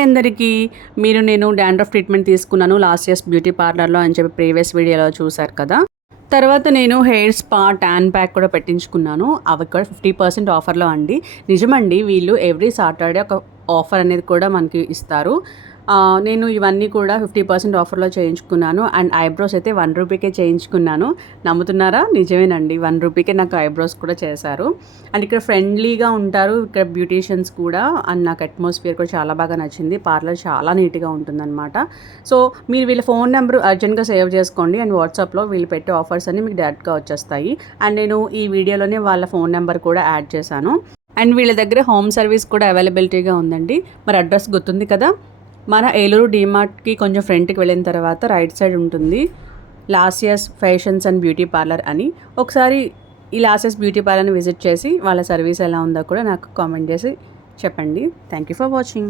Hi అందరికీ. నేను dandruff treatment తీసుకున్నాను లాస్ట్ ఇయర్స్ బ్యూటీ పార్లర్లో అని చెప్పి ప్రీవియస్ వీడియోలో చూశారు కదా. తర్వాత నేను హెయిర్ స్పా ట్యాన్ ప్యాక్ కూడా పెట్టించుకున్నాను. అవి కూడా 50% ఆఫర్లో అండి. నిజమండి, వీళ్ళు ఎవ్రీ సాటర్డే ఒక ఆఫర్ అనేది కూడా మనకి ఇస్తారు. నేను ఇవన్నీ కూడా 50% ఆఫర్లో చేయించుకున్నాను. అండ్ ఐబ్రోస్ అయితే 1 రూపీకే చేయించుకున్నాను. నమ్ముతున్నారా? నిజమేనండి, 1 రూపీకే నాకు ఐబ్రోస్ కూడా చేశారు. అండ్ ఇక్కడ ఫ్రెండ్లీగా ఉంటారు ఇక్కడ బ్యూటీషియన్స్ కూడా. అండ్ నాకు అట్మాస్ఫియర్ కూడా చాలా బాగా నచ్చింది. పార్లర్ చాలా నీట్గా ఉంటుందన్నమాట. సో మీరు వీళ్ళ ఫోన్ నెంబర్ అర్జెంట్గా సేవ్ చేసుకోండి. అండ్ వాట్సాప్లో వీళ్ళు పెట్టే ఆఫర్స్ అన్ని మీకు డైరెక్ట్గా వచ్చేస్తాయి. అండ్ నేను ఈ వీడియోలోనే వాళ్ళ ఫోన్ నెంబర్ కూడా యాడ్ చేశాను. అండ్ వీళ్ళ దగ్గర హోమ్ సర్వీస్ కూడా అవైలబిలిటీగా ఉందండి. మరి అడ్రస్ గుర్తుంది కదా. మన ఏలూరు డీమార్ట్కి కొంచెం ఫ్రంట్కి వెళ్ళిన తర్వాత రైట్ సైడ్ ఉంటుంది లాసియస్ ఫ్యాషన్స్ అండ్ బ్యూటీ పార్లర్ అని. ఒకసారి ఈ లాసియస్ బ్యూటీ పార్లర్ని విజిట్ చేసి వాళ్ళ సర్వీస్ ఎలా ఉందో కూడా నాకు కామెంట్ చేసి చెప్పండి. Thank you for watching.